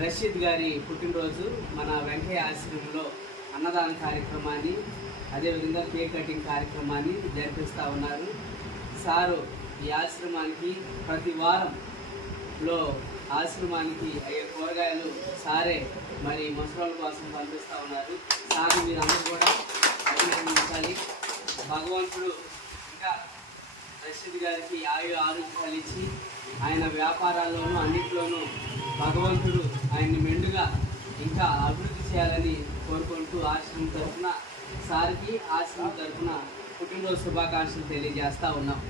రషీద్ గారి పుట్టినరోజు మన వెంకయ్య ఆశ్రమంలో అన్నదాన కార్యక్రమాన్ని అదేవిధంగా కేక్ కటింగ్ కార్యక్రమాన్ని జరిపిస్తూ ఉన్నారు. సారు ఈ ఆశ్రమానికి ప్రతి వారంలో ఆశ్రమానికి అయ్యే కూరగాయలు సారే మరి ముసలోళ్ళ కోసం పంపిస్తూ ఉన్నారు. సార్ మీరు అందరూ కూడా అభినందించాలి. భగవంతుడు ఇంకా రషీద్ గారికి ఆరోగ్యాలు ఇచ్చి ఆయన వ్యాపారాల్లోనూ అన్నింటిలోనూ భగవంతుడు ఆయన్ని మెండుగా ఇంకా అభివృద్ధి చేయాలని కోరుకుంటూ ఆశ్రమం తరఫున సార్కి ఆశ్రమం తరఫున పుట్టినరోజు శుభాకాంక్షలు తెలియజేస్తూ ఉన్నాం.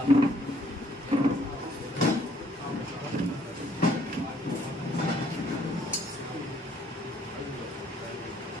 Thank you.